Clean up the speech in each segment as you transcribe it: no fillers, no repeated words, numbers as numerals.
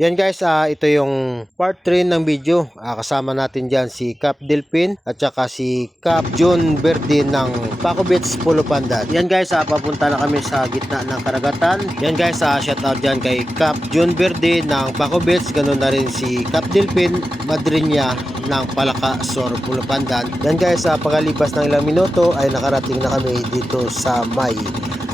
Yan guys, ito yung part 3 ng video. Kasama natin dyan si Cap Delpin at saka si Cap John Verde ng Paco Beach, Pulo Pandan. Yan guys, papunta na kami sa gitna ng karagatan. Yan guys, shout out dyan kay Cap John Verde ng Paco Beach. Ganun na rin si Cap Delpin Madrinya ng Palaka, Sor, Pulo Pandan. Yan guys, pagkalipas ng ilang minuto ay nakarating na kami dito sa may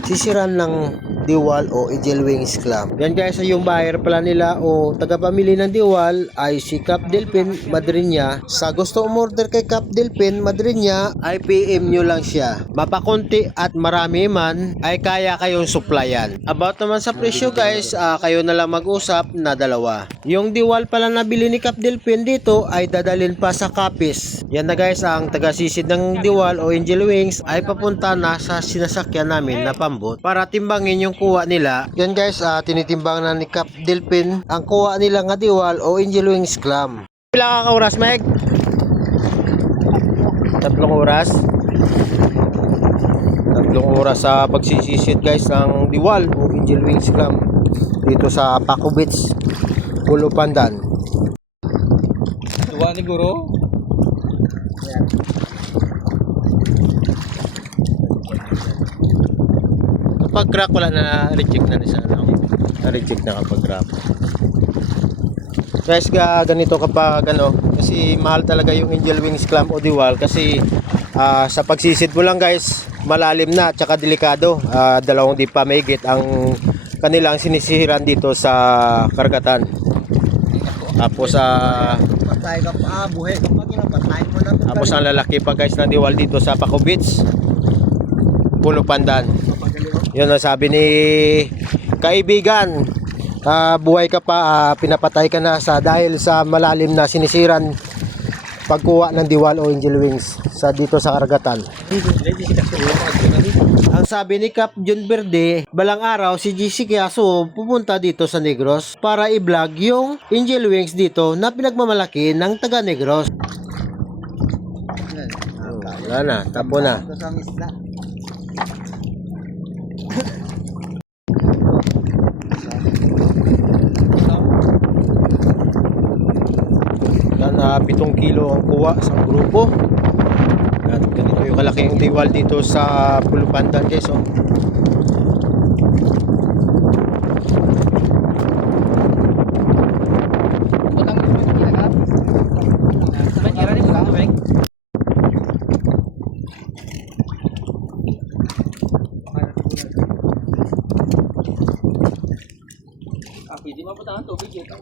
sisiran ng Diwal o Angel Wings Club. Yan guys, yung buyer pala nila o tagapamili ng Diwal ay si Cap Delpin Madrinya. Sa gusto umorder kay Cap Delpin Madrinya ay PM nyo lang siya. Mapakunti at marami man ay kaya kayong supplyan. About naman sa presyo guys, kayo na lang mag-usap na dalawa. Yung Diwal pala nabili ni Cap Delpin dito ay dadalhin pa sa Capiz. Yan na guys, ang taga-sisid ng Diwal o Angel Wings ay papunta na sa sinasakyan namin na pambot para timbangin yung kuha nila. Yan guys, tinitimbang na ni Cap Delpin ang kuha nila nga Diwal o Angel Wings Clam. Pila ka oras, Meg? 3 oras. 3 oras sa pagsisisid guys ng Diwal o Angel Wings Clam dito sa Paco Beach, Pulo Pandan. Tuwa ni Guro. Kapag crack wala na reject na ni sana. Na-reject na kapag crack. Guys, ganito kapag kasi mahal talaga yung Angel Wings Clam o Diwal kasi sa pagsisid mo lang guys, malalim na at saka delikado. 2 di pa mahigit ang kanilang sinisiran dito sa karagatan. Tapos Patay ka pa, buhay ka pa, kinapatay mo na. tapos ang lalaki pa guys ng Diwal dito sa Paco Beach, Pulo Pandan. Yun ang sabi ni kaibigan, buhay ka pa, pinapatay ka na dahil sa malalim na sinisiran pagkuha ng Diwal o Angel Wings sa dito sa karagatan. Ang sabi ni Cap John Verde, balang araw si GC Quiaso pupunta dito sa Negros para i-vlog yung Angel Wings dito na pinagmamalaki ng taga Negros. Wala na, tapo na. Na 7 kilo ang kuha sa grupo. At ganito yung kalaking Diwal dito sa Pulo Pandan guys. Pwede mapunta ang tubig dito.